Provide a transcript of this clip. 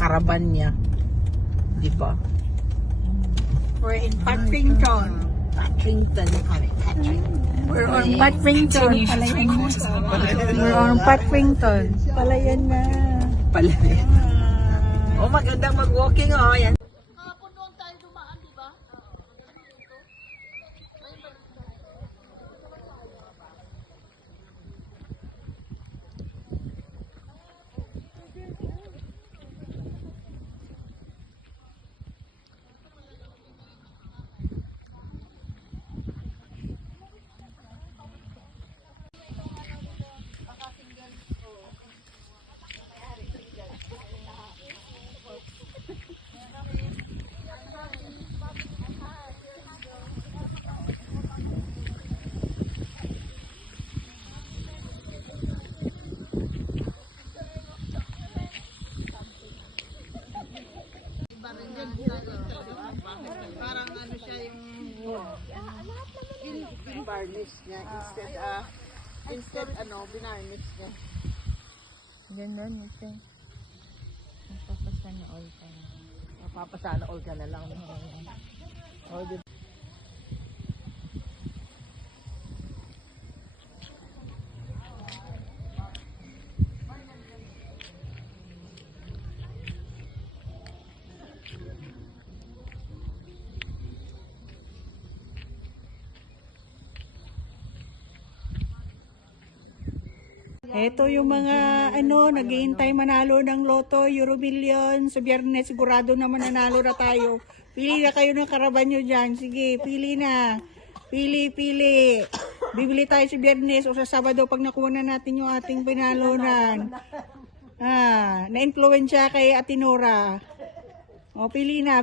karaban niya. Di ba? We're in Patrington. Patrington kami. We're on Patrington. We're on Patrington. Palayan na. Pala. Oh, magandang mag-walking oh. Yan. Parang ano siya yung Varnish niya instead binarnish niya. Ganun ito. Napapasana all ka na. Mapapasana all ka na lang. Oh, di Ito yung mga naghihintay manalo ng Lotto, Euro Million. Sa Biyernes sigurado na mananalo na tayo. Pili na kayo ng karaban nyo dyan. Sige, pili na. Pili. Bibili tayo sa Biyernes o sa Sabado pag nakuha na natin yung ating pinalunan. Na-influensya kay Ate Nora. O, pili na.